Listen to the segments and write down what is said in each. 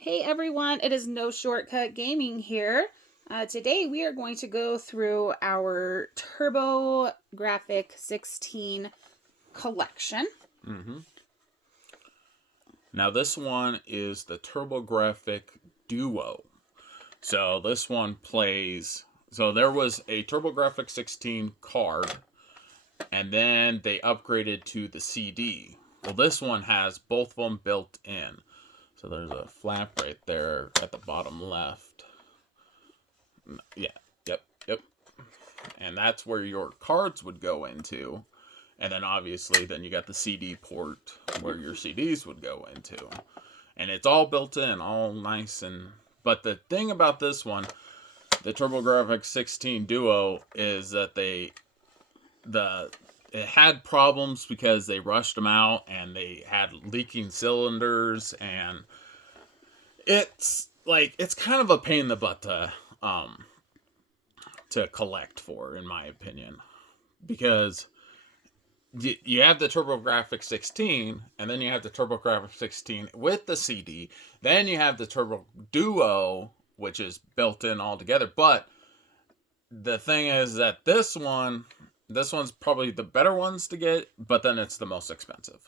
Hey everyone, it is No Shortcut Gaming here. Today we are going to go through our TurboGrafx-16 collection. Mm-hmm. Now this one is the TurboGrafx Duo. So this one plays. So there was a TurboGrafx-16 card, and then they upgraded to the CD. Well, this one has both of them built in. So there's a flap right there at the bottom left. Yeah, yep. And that's where your cards would go into. And then obviously, then you got the CD port where your CDs would go into. And it's all built in, all nice. But the thing about this one, the TurboGrafx-16 Duo, is that it had problems because they rushed them out and they had leaking cylinders, and it's kind of a pain in the butt to collect for, in my opinion, because you have the TurboGrafx-16, and then you have the TurboGrafx-16 with the CD. Then you have the Turbo Duo, which is built in all together. But the thing is that this one's probably the better ones to get, but then it's the most expensive.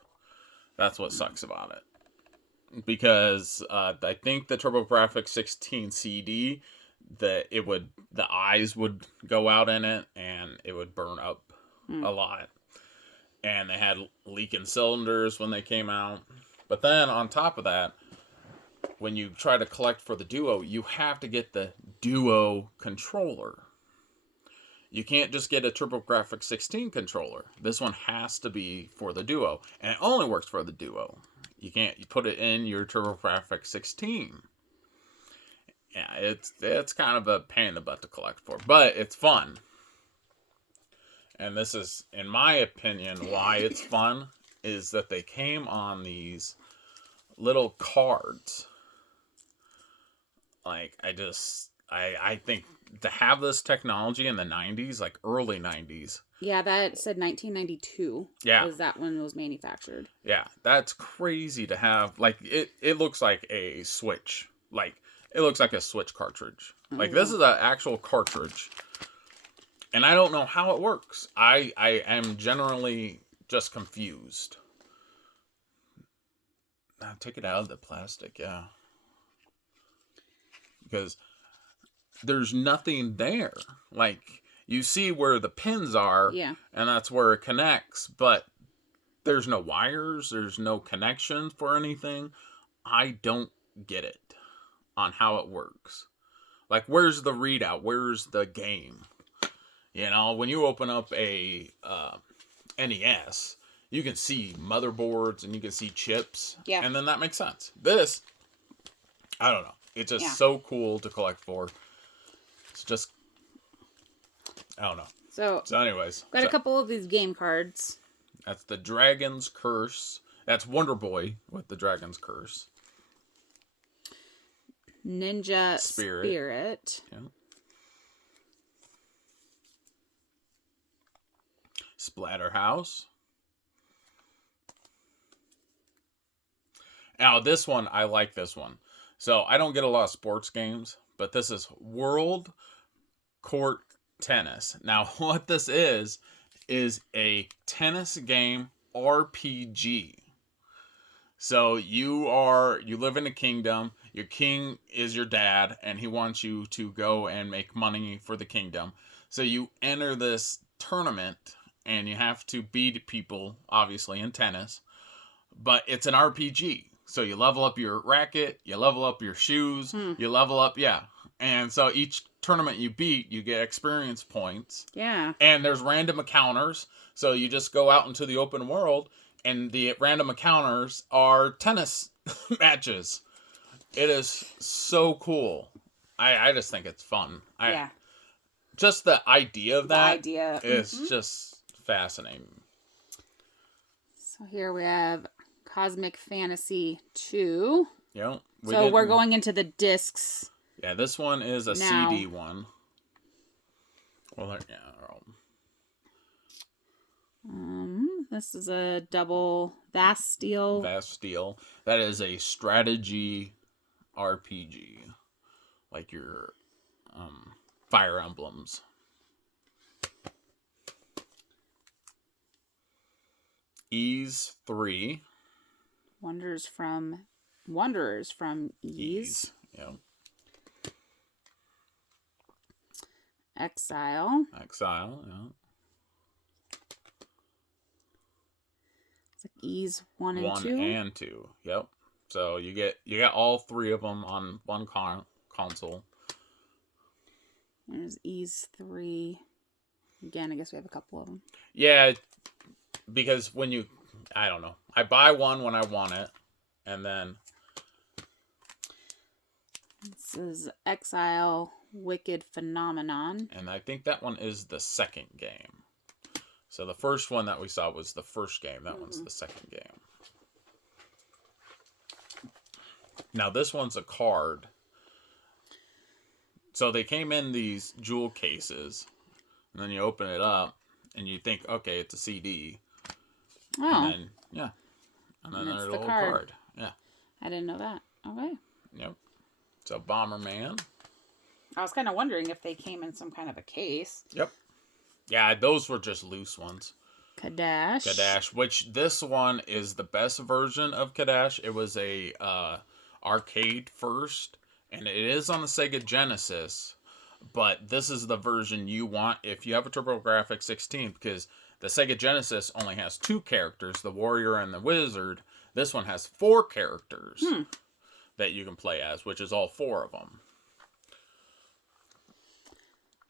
That's what sucks about it. Because I think the TurboGrafx-16 CD, the eyes would go out in it, and it would burn up a lot. And they had leaking cylinders when they came out. But then on top of that, when you try to collect for the Duo, you have to get the Duo controller. You can't just get a TurboGrafx-16 controller. This one has to be for the Duo, and it only works for the Duo. You put it in your TurboGrafx-16. Yeah, it's kind of a pain in the butt to collect for, but it's fun. And this is, in my opinion, why it's fun, is that they came on these little cards. Like, I think to have this technology in the 90s, like early 90s. Yeah, that said 1992. Yeah. Was that when it was manufactured. Yeah, that's crazy to have. Like, it looks like a Switch. Like, it looks like a Switch cartridge. Like, this is an actual cartridge. And I don't know how it works. I am generally just confused. Now, take it out of the plastic, yeah. Because there's nothing there. Like, you see where the pins are, yeah, and that's where it connects, but there's no wires, there's no connections for anything. I don't get it on how it works. Like, where's the readout? Where's the game? You know, when you open up a NES, you can see motherboards and you can see chips. Yeah. And then that makes sense. This, I don't know. It's just so cool to collect for. It's just, I don't know. So anyways. Got a couple of these game cards. That's the Dragon's Curse. That's Wonder Boy with the Dragon's Curse. Ninja Spirit. Yeah. Splatterhouse. Now, this one, I like this one. So, I don't get a lot of sports games, but this is World Court Tennis. Now, what this is a tennis game RPG. So, you live in a kingdom. Your king is your dad, and he wants you to go and make money for the kingdom. So, you enter this tournament, and you have to beat people, obviously, in tennis. But it's an RPG. So you level up your racket, you level up your shoes, you level up, And so each tournament you beat, you get experience points. Yeah. And there's random encounters. So you just go out into the open world, and the random encounters are tennis matches. It is so cool. I just think it's fun. Just the idea of that is just fascinating. So here we have Cosmic Fantasy 2. Yeah. We're going into the discs. Yeah, this one is a CD one. Well, this is a double Vasteel. Vasteel. That is a strategy RPG, like your Fire Emblems. Ease 3. Wanderers from Ease. Yeah. Exile. Yeah. It's like Ease 1 and 1 2. and 2. Yep. So you get all 3 of them on one console. There's Ease 3. Again, I guess we have a couple of them. Yeah, because I don't know. I buy one when I want it, and then This is Exile Wicked Phenomenon. and I think that one is the second game. So the first one that we saw was the first game. That one's the second game. Now this one's a card. So they came in these jewel cases, and then you open it up, and you think, okay, it's a CD. Oh. And then, yeah. And then there's a little card. Yeah. I didn't know that. Okay. Yep. So Bomberman. I was kind of wondering if they came in some kind of a case. Yep. Yeah, those were just loose ones. Kadash. Which this one is the best version of Kadash. It was a arcade first, and it is on the Sega Genesis, but this is the version you want if you have a TurboGrafx-16, because the Sega Genesis only has 2 characters, the warrior and the wizard. This one has 4 characters that you can play as, which is all 4 of them.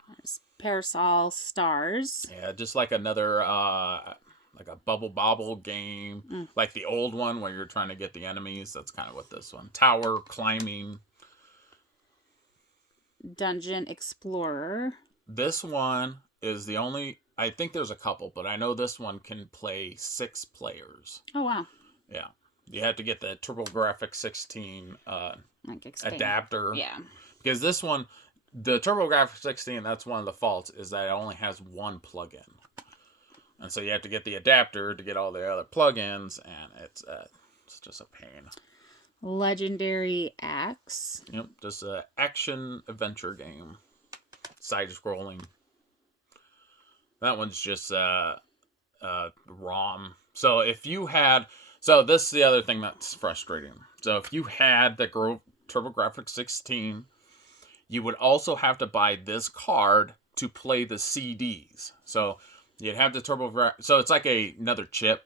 There's Parasol Stars. Yeah, just like another, like a Bubble Bobble game. Like the old one where you're trying to get the enemies. That's kind of what this one. Tower climbing. Dungeon Explorer. This one is the only... I think there's a couple, but I know this one can play 6 players. Oh, wow. Yeah. You have to get the TurboGrafx-16 adapter. Yeah. Because this one, the TurboGrafx-16, that's one of the faults, is that it only has 1 plugin. And so you have to get the adapter to get all the other plugins, and it's just a pain. Legendary Axe. Yep, just an action-adventure game. Side-scrolling. That one's just ROM. So if you had... So this is the other thing that's frustrating. So if you had the TurboGrafx-16, you would also have to buy this card to play the CDs. So you'd have the TurboGrafx... So it's like another chip.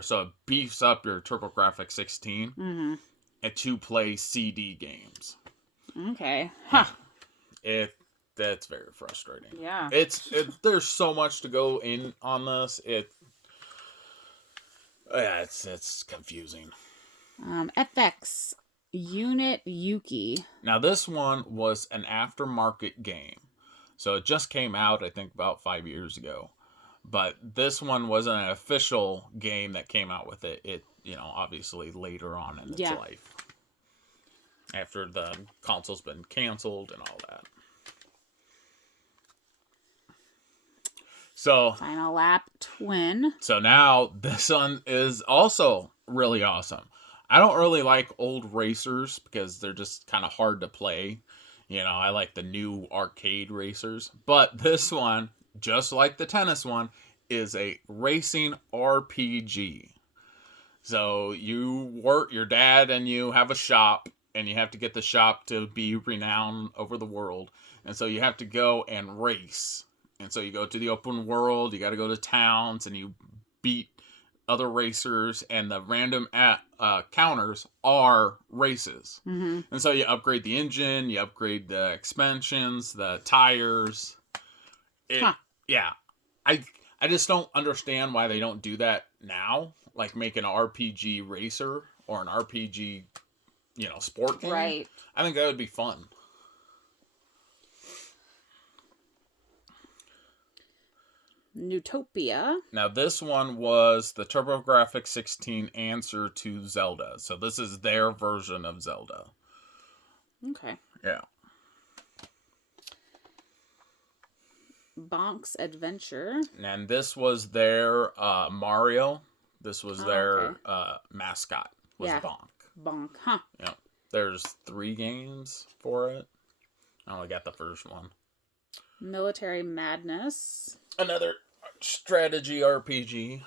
So it beefs up your TurboGrafx-16 and to play CD games. Okay. Huh. That's very frustrating. Yeah. There's so much to go in on this. It's confusing. FX Unit Yuki. Now this one was an aftermarket game. So it just came out, I think, about 5 years ago. But this one wasn't an official game that came out with it. It, obviously later on in its life. After the console's been canceled and all that. So Final Lap Twin. So now this one is also really awesome. I don't really like old racers because they're just kind of hard to play. I like the new arcade racers. But this one, just like the tennis one, is a racing RPG. So your dad and you have a shop, and you have to get the shop to be renowned over the world. And so you have to go and race. And so you go to the open world, you got to go to towns, and you beat other racers, and the random counters are races. And so you upgrade the engine, you upgrade the expansions, the tires. Yeah. I just don't understand why they don't do that now, like make an RPG racer or an RPG, sport game. Right. I think that would be fun. Newtopia. Now, this one was the TurboGrafx-16 answer to Zelda. So this is their version of Zelda. Okay. Yeah. Bonk's Adventure. And this was their Mario. This was their mascot, was Bonk. Bonk, huh? Yeah. There's 3 games for it. I only got the first one. Military Madness. Another strategy RPG.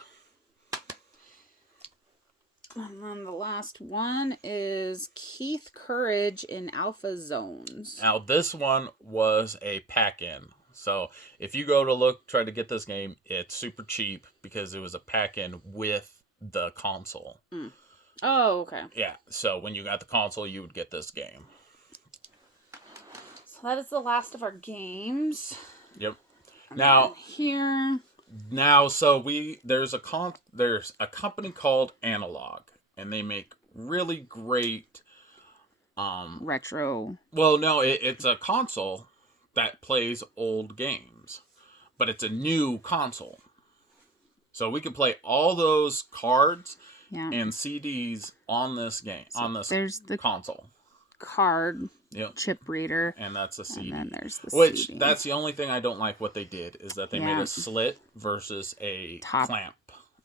And then the last one is Keith Courage in Alpha Zones. Now, this one was a pack-in. So, if you go to try to get this game, it's super cheap because it was a pack-in with the console. Mm. Oh, okay. Yeah, so when you got the console, you would get this game. So that is the last of our games. Yep. And now here. Now, so there's a company called Analog, and they make really great retro. Well, no, it's a console that plays old games, but it's a new console, so we can play all those cards and CDs on this game there's the console card. Chip reader, and that's a CD. And then there's the Which CD. That's the only thing I don't like. What they did is that they made a slit versus a clamp.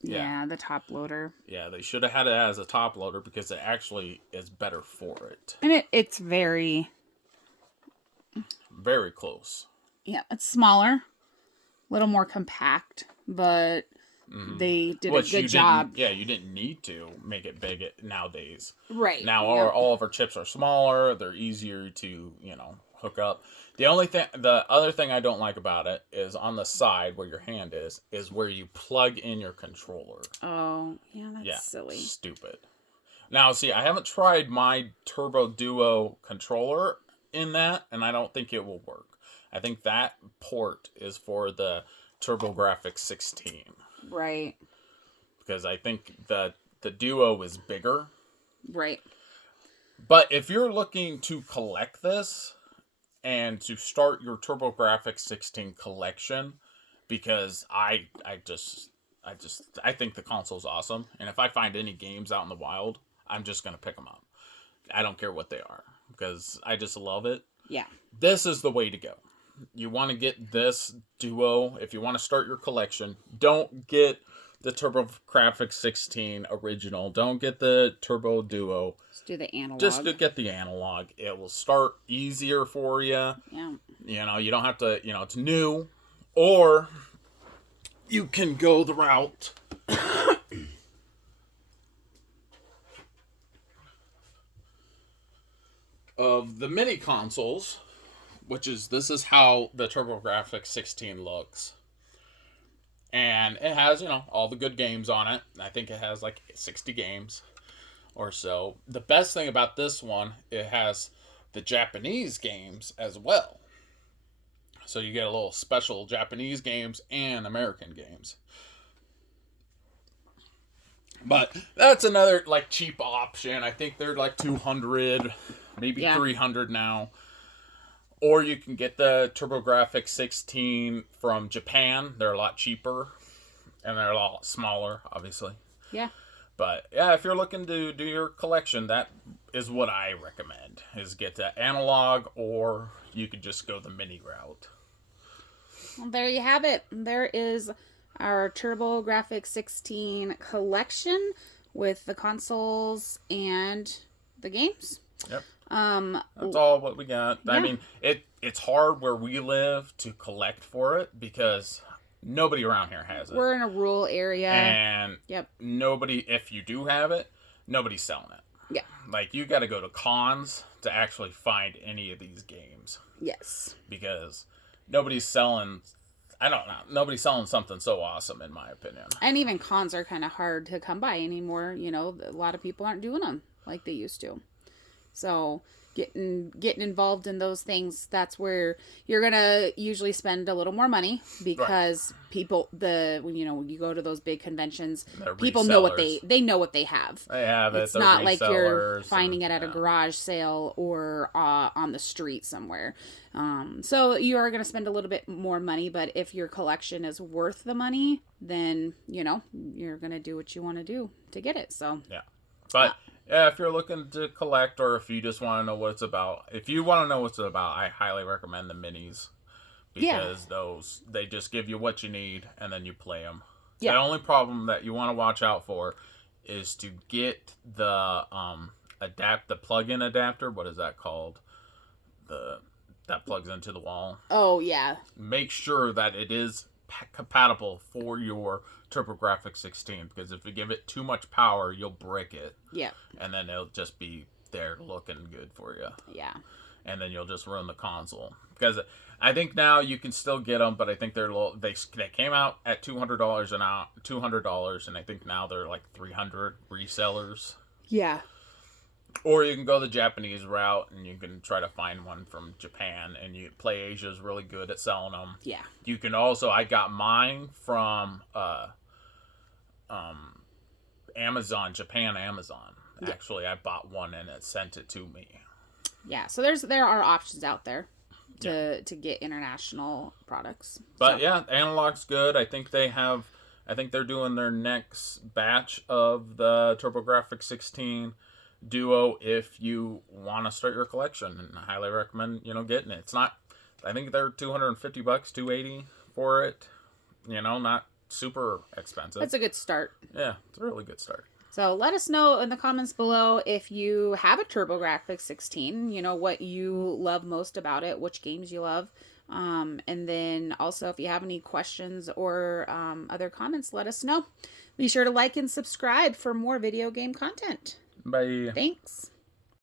Yeah, the top loader. Yeah, they should have had it as a top loader because it actually is better for it. And it's very close. Yeah, it's smaller, a little more compact, but they did a good job. Yeah, you didn't need to make it big nowadays. Right. Now all of our chips are smaller. They're easier to, hook up. The other thing I don't like about it is on the side where your hand is where you plug in your controller. Oh, yeah, that's silly. Stupid. Now, see, I haven't tried my Turbo Duo controller in that, and I don't think it will work. I think that port is for the TurboGrafx-16. Right. Because I think the Duo is bigger. Right. But if you're looking to collect this and to start your TurboGrafx-16 collection, because I think the console's awesome, and if I find any games out in the wild, I'm just gonna pick them up. I don't care what they are because I just love it. Yeah. This is the way to go. You want to get this Duo if you want to start your collection. Don't get the TurboGrafx-16 original. Don't get the Turbo Duo. Just do the analog. Just to get the analog. It will start easier for you. Yeah. You don't have to, it's new. Or you can go the route of the mini consoles, this is how the TurboGrafx-16 looks. And it has, all the good games on it. I think it has like 60 games or so. The best thing about this one, it has the Japanese games as well. So you get a little special Japanese games and American games. But that's another cheap option. I think they're $200, maybe $300 now. Or you can get the TurboGrafx-16 from Japan. They're a lot cheaper. And they're a lot smaller, obviously. Yeah. But, yeah, if you're looking to do your collection, that is what I recommend. Is get the analog, or you could just go the mini route. Well, there you have it. There is our TurboGrafx-16 collection with the consoles and the games. Yep. That's all what we got. Yeah. I mean, it's hard where we live to collect for it because nobody around here has it. We're in a rural area. And nobody, if you do have it, nobody's selling it. Yeah. You got to go to cons to actually find any of these games. Yes. Because nobody's selling, I don't know, nobody's selling something so awesome, in my opinion. And even cons are kind of hard to come by anymore. A lot of people aren't doing them like they used to. So getting involved in those things, that's where you're gonna usually spend a little more money because people, when you go to those big conventions, people know what they know what they have. They have it. It's not like you're finding it at a garage sale or on the street somewhere. So you are gonna spend a little bit more money, but if your collection is worth the money, then you're gonna do what you want to do to get it. So yeah, but. Yeah, if you're looking to collect or if you just want to know what it's about. If you want to know what it's about, I highly recommend the minis. Because they just give you what you need and then you play them. Yeah. The only problem that you want to watch out for is to get the the plug-in adapter. What is that called? The that plugs into the wall. Oh yeah. Make sure that it is compatible for your TurboGrafx-16, because if you give it too much power, you'll break it. Yeah. And then it'll just be there looking good for you. Yeah. And then you'll just ruin the console. Because I think now you can still get them, but I think they're they came out at $200 an hour, $200, and I think now they're like 300 resellers. Yeah. Or you can go the Japanese route and you can try to find one from Japan, and PlayAsia is really good at selling them. Yeah. You can also, I got mine from Amazon, Japan Amazon. Yeah. Actually, I bought one and it sent it to me. Yeah, so there are options out there to get international products. But yeah, Analog's good. I think they're doing their next batch of the TurboGrafx-16 Duo if you want to start your collection, and I highly recommend getting it. It's not, I think they're $250, $280 for it. Not super expensive. That's a good start. Yeah, it's a really good start. So let us know in the comments below if you have a TurboGrafx-16, what you love most about it, which games you love. And then also if you have any questions or other comments, let us know. Be sure to like and subscribe for more video game content. Bye. Thanks.